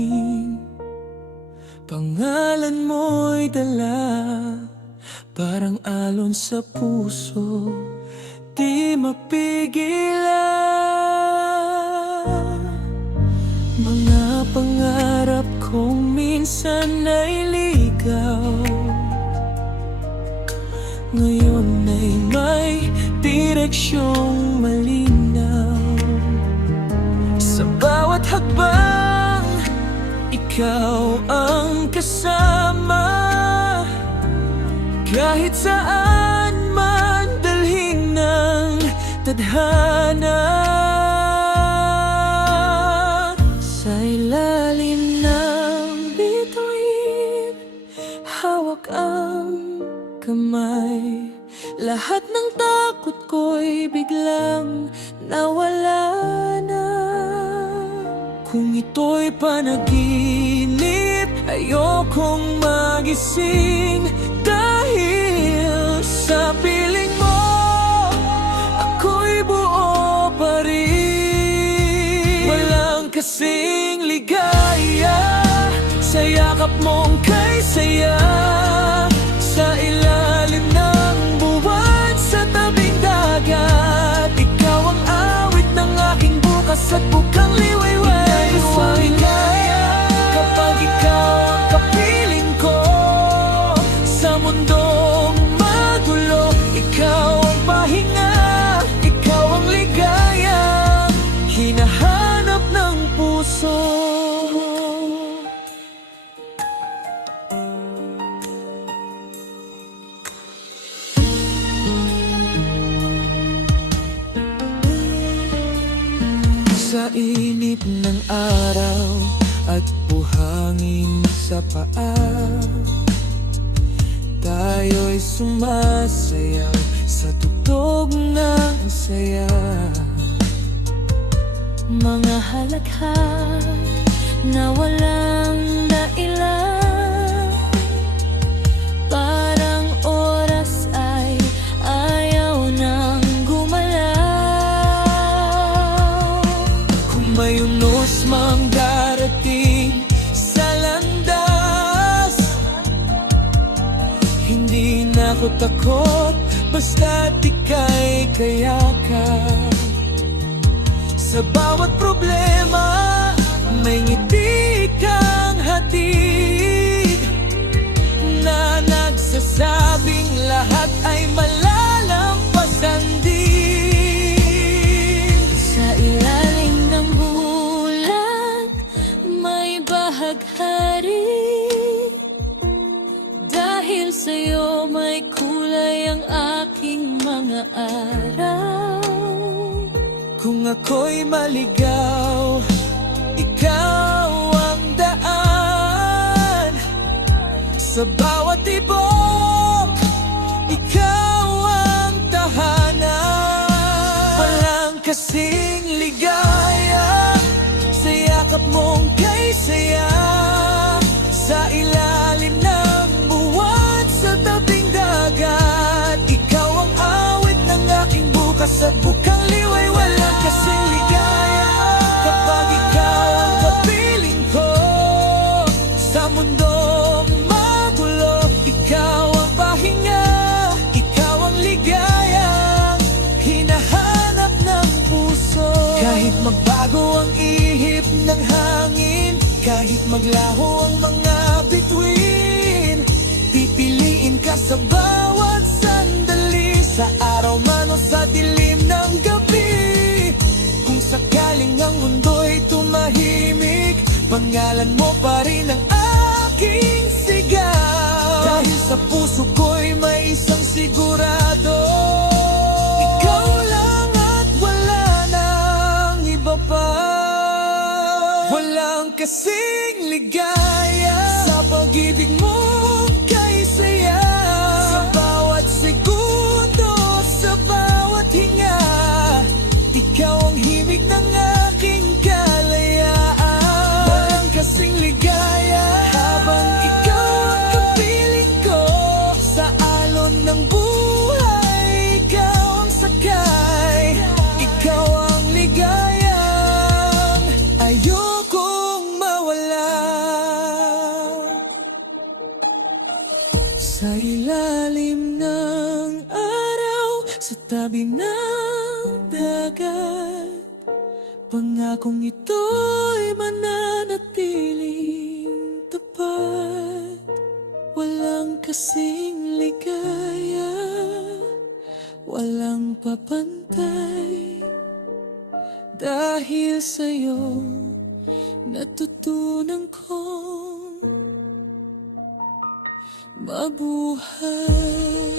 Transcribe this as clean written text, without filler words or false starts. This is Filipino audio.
tuwing pangalan mo'y dala, parang alon sa puso, di mapigilan. Mga pangarap kong minsan ay ligaw, ngayon ay may direksyong malinaw. Sa bawat hakbang, ikaw ang kasama, kahit saan man dalhin ng tadhana. Sa ilalim ng bituin, hawak ang kamay, lahat ng takot ko'y biglang nawala na. Kung ito'y panaginip, ayokong magising, dahil sa piling mo, ako'y buo pa rin. Walang kasing ligaya sa yakap mong kay saya, sa ilalim ng buwan, sa tabing dagat. Ikaw ang awit ng aking bukas at bukang liwayway. Kapag ikaw ang kapiling ko, sa mundong magulo, ikaw ang pahinga, ikaw ang ligaya, hinahanap ng puso. Sa init ng araw at buhangin sa paa, tayo'y sumasayaw sa tugtog ng saya. Mga halakhak na walang dahilan, parang oras ay ayaw nang gumalaw. Kung may unos mang darating sa landas, hindi na ako takot, basta't ika'y kayakap. Sa bawat problema, may ngiti kang hatid, na nagsasabing lahat ay malalampasan din. Sa ilalim ng bulan, may bahaghari, dahil sa'yo may kulay ang aking mga araw. Kung ako'y maligaw, ikaw ang daan. Sa bawat ibok, ikaw ang tahanan. Walang kasing ligaya sa yakap mong kay saya, sa ilalim ng buwan, sa tabing dagat. Ikaw ang awit ng aking bukas at bukang liwayway. Walang kasing ligaya kapag ikaw ang kapiling ko, sa mundong magulo, ikaw ang pahinga, ikaw ang ligaya, hinahanap ng puso. Kahit magbago ang ihip ng hangin, kahit maglaho ang mga bituin, pipiliin ka sa bawat sandali, sa araw man o sa dilim ng gabi. Kung sakaling ang mundo'y tumahimik, pangalan mo pa rin ang aking sigaw. Dahil sa puso ko'y may isang sigurado, ikaw lang at wala nang iba pa. Walang kasing ligaya sa pag-ibig mo kay saya, sa bawat segundo, sa bawat hinga. Ikaw ang himig ng aking kalayaan. Walang kasing ligaya habang ikaw ang kapiling ko, sa alon ng buhay, ikaw ang sakay, ikaw ang ligayang ayokong mawala. Sa ilalim ng araw, sa tabi ng dagat, pangakong ito'y mananatiling tapat. Walang kasing ligaya, walang papantay. Dahil sa'yo, natutunan kong mabuhay.